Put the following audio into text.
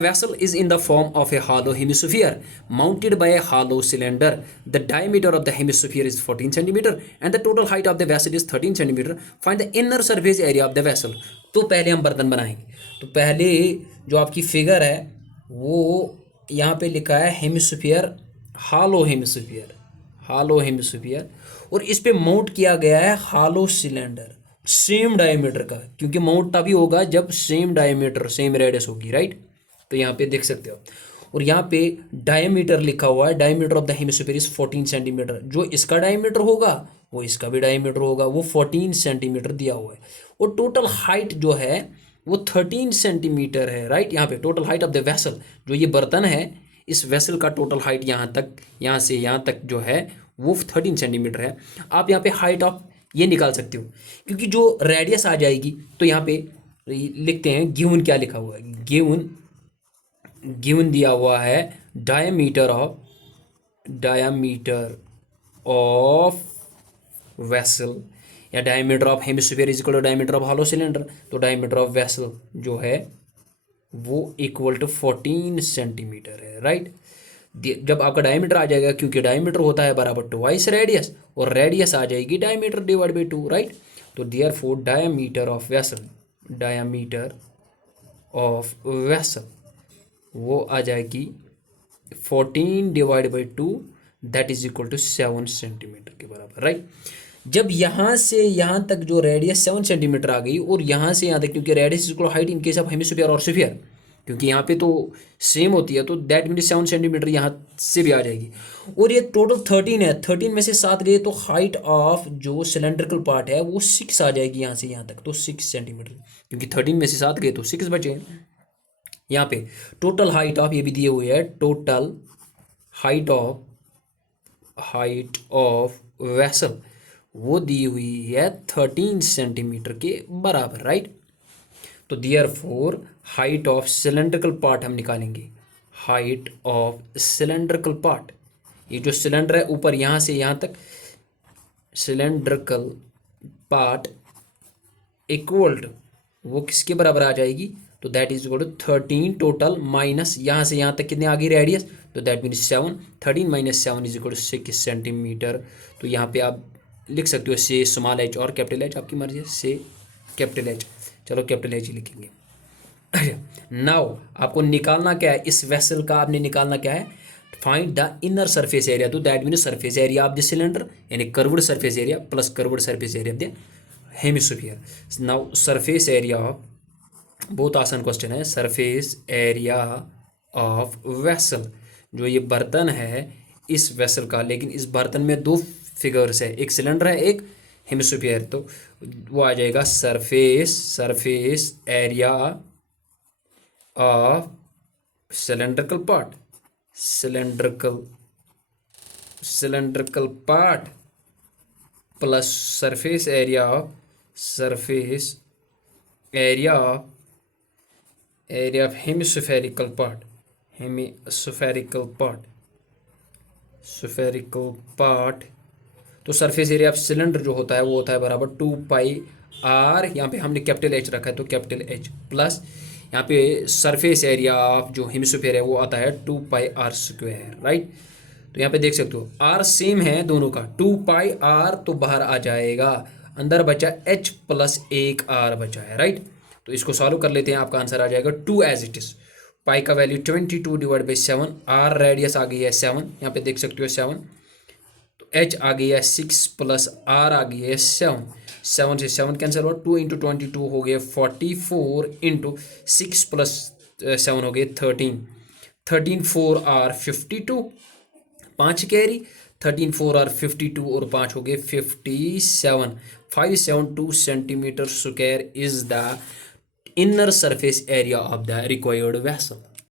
Vessel is in the form of a hollow hemisphere mounted by a hollow cylinder. The diameter of the hemisphere is 14 cm and the total height of the vessel is 13 cm. Find the inner surface area of the vessel. तो पहले हम बर्तन बनाएंगे। तो पहले जो आपकी figure है वो यहाँ पे लिखा है हेमिस्फीयर, हालो हेमिस्फीयर, और इस पे माउंट किया गया है हालो सिलेंडर सेम डायमीटर का, क्योंकि माउंट तभी होगा जब सेम डायमीटर सेम रेडियस होगी, राइट। तो यहाँ पे देख सकते हो, और यहाँ पे डायमीटर लिखा हुआ है, diameter of the hemisphere is 14 centimetre. जो इसका डायमीटर होगा वो इसका भी डायमीटर होगा, वो 14 सेंटीमीटर दिया हुआ है। और टोटल हाइट जो है वो 13 सेंटीमीटर है, राइट। यहाँ पे total height of the vessel, जो ये बर्तन है इस वेसल का टोटल हाइट यहाँ तक, यहाँ से यहाँ तक जो है वो 13 सेंटीमीटर है। आप यहाँ पे हाइट ऑफ ये निकाल सकते हो, क्योंकि जो रेडियस आ जाएगी तो यहाँ पे लिखते हैं गिवन, क्या लिखा हुआ है, गिवन दिया हुआ है डायमीटर ऑफ वेसल, या diameter of hemisphere is equal to diameter of hollow cylinder. तो डायमीटर ऑफ वेसल जो है वो इक्वल टू 14 सेंटीमीटर है, राइट। जब आपका डायमीटर आ जाएगा, क्योंकि डायमीटर होता है बराबर ट्वाइस रेडियस, और रेडियस आ जाएगी डायमीटर डिवाइड बाई 2, राइट। तो देयरफॉर डायमीटर ऑफ वेसल वो आ जाएगी 14 divide by 2, that is equal to 7 centimetre के बराबर, राइट। जब यहाँ से यहाँ तक जो रेडियस 7 सेंटीमीटर आ गई, और यहाँ से यहाँ तक, क्योंकि radius is equal height in case of hemisphere और स्फीयर, क्योंकि यहाँ पे तो सेम होती है, तो दैट मीन 7 सेंटीमीटर यहाँ से भी आ जाएगी। और ये टोटल 13 है, 13 में से 7 गए तो हाइट ऑफ जो सिलेंड्रिकल पार्ट है वो 6 आ जाएगी यहाँ से यहाँ तक, तो 6 सेंटीमीटर, क्योंकि 13 में से 7 गए तो 6 बचे। यहाँ पे टोटल हाइट ऑफ, ये भी दिए हुए है, टोटल हाइट ऑफ वेसल वो दी हुई है 13 सेंटीमीटर के बराबर, राइट। तो therefore height of cylindrical part हम निकालेंगे, हाइट ऑफ सिलेंड्रिकल पार्ट, ये जो सिलेंडर है ऊपर यहाँ से यहाँ तक, सिलेंड्रिकल पार्ट इक्वल टू वो किसके बराबर आ जाएगी, तो that is equal to 13 total minus यहाँ से यहाँ तक कितने आ गई रेडियस, तो that mean 7, 13 minus 7 is equal to 6 centimetre. तो यहाँ पे आप लिख सकते हो से स्मॉल एच और कैपिटल एच, आपकी मर्जी है, से कैपिटल एच, चलो कैपिटल एच ही लिखेंगे। नाउ आपको निकालना क्या है, इस वेसल का आपने निकालना क्या है, find the inner surface area. तो that mean surface area of the cylinder, यानी curved surface area plus curved surface area of the hemisphere. Now surface area of, बहुत आसान क्वेश्चन है, सरफेस एरिया ऑफ वेसल, जो ये बर्तन है इस वेसल का, लेकिन इस बर्तन में दो फिगर्स है, एक सिलेंडर है एक हेमिस्फीयर, तो वो आ जाएगा surface area of cylindrical part plus surface area of hemispherical part. तो सरफेस एरिया ऑफ सिलेंडर जो होता है वो होता है बराबर 2 पाई आर, यहाँ पे हमने कैपिटल एच रखा है तो कैपिटल एच, प्लस यहाँ पे सरफेस एरिया ऑफ जो हेमिस्फीयर है वो आता है 2 पाई आर स्क्वायर, राइट। तो यहाँ पे देख सकते हो आर सेम है दोनों का, 2 पाई आर तो बाहर आ जाएगा, अंदर बचा एच प्लस 1 आर बचा है, राइट। तो इसको सॉल्व कर लेते हैं, आपका आंसर आ जाएगा 2 एज इट इज, पाई का value 22 divide by 7, R radius आ गई है 7, यहाँ पे देख सकते हो 7, तो एच आ गई है 6 प्लस आर आ गई है 7, 7 से 7 कैंसिल हुआ, 2 इंटू 22 हो गए 44 इंटू 6 प्लस 7 हो गए 13 4 आर 52, 5 कैरी, 13 4 आर 52 और 5 हो गए 57, 572 centimetre square is the inner surface area of the required vessel.